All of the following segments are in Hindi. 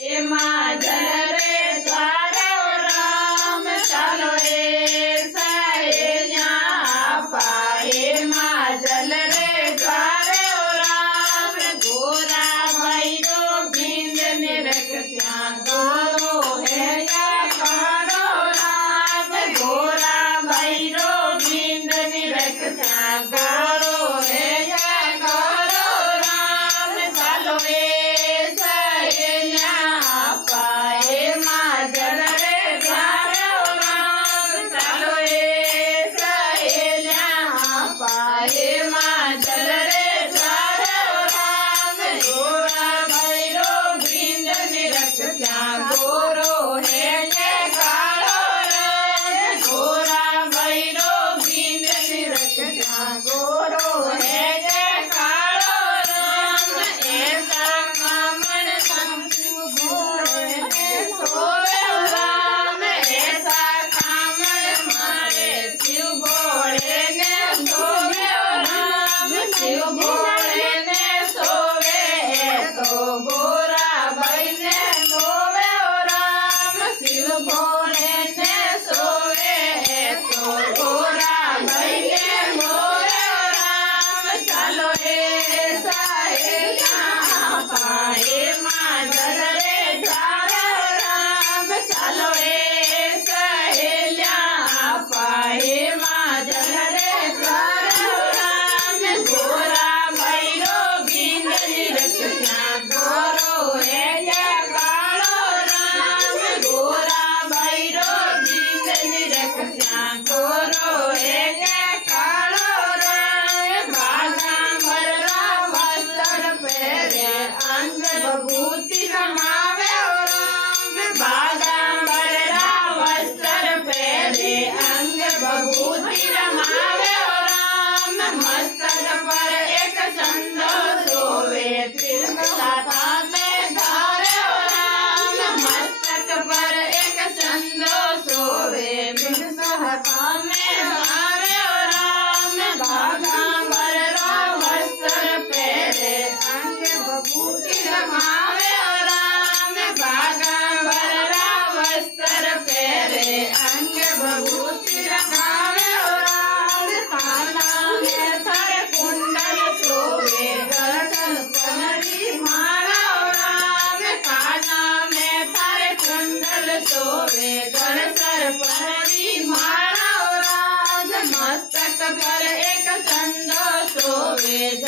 એમાં જલ રે દ્વારો રામ ચાલો રે સહેલ્યા પાએ માં જલ રે દ્વારો રામ ગોરા ભાઈરો ભીંડ ને રખ્યા ગોરો હેયા કાળો રામ ગોરા ભાઈરો ભીંડ ને રખ્યા ગોરો હેયા કાળો રામ ચાલો રે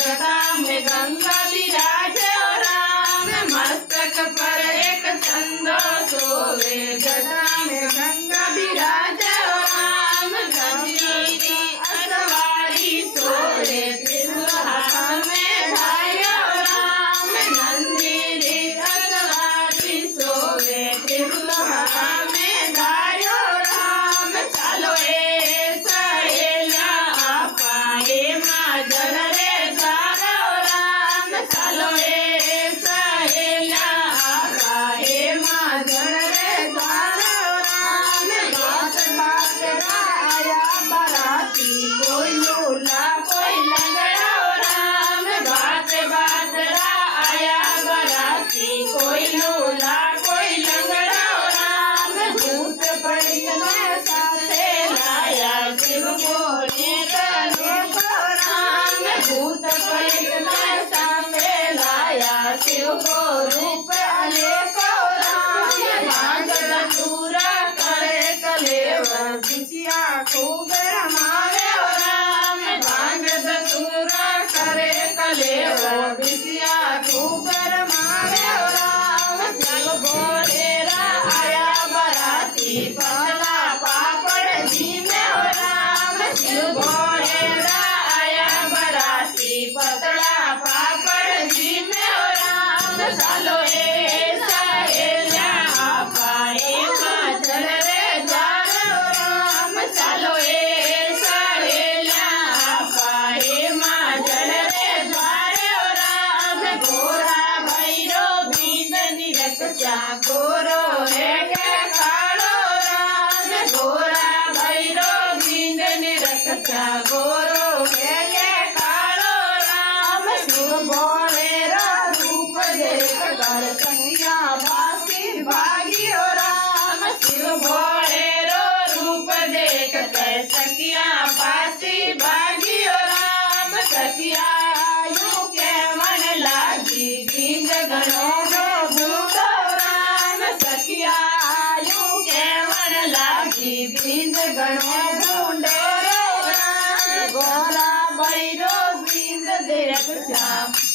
गंगा विराजे राम मस्तक पर एक चंदो सोवे जटा में गंगा विराजे राम गंगीरी असवारी सोवे त्रिशूल में धायो राम नंदीरी असवारी सोवे त्रिशूल में धायो राम चालो ए सहेला पाए मां जल रे चालो ए सहेला पाए मां जल रे द्वारो राम बात बात आया बराती कोई लूला कोई लंगड़ा राम बात बात आया बराती कोई लूला कोई लंगड़ा राम भूत प्रेत साथे लाया शिव बोले राम भूत प्रेत शिव को रूप अनेको राम भागत पूरा करे कलेवर बिसिया खूब रमावे राम भागत पूरा करे कलेवर बिसिया खूब रमावे राम शिव बोलेरा आया बराती पतला पापड़ जी में राम शिव बोलेरा आया बराती पतला पापड़ जी में चालो ए सहेला पाए मां जल रे द्वारो राम चालो ए सहेला पाए मां जल रे द्वारो राम गोरा भैरो भींड निरक्षा गोरो है कालो राम गोरा भैरो भींड निरक्षा गोरो है कालो राम शिव बोले कर संगिया भास ઈ ભીંદ ગણો ભૂંડો રે રામ ગોરા બૈરો ભીંદ દેખ શ્યામ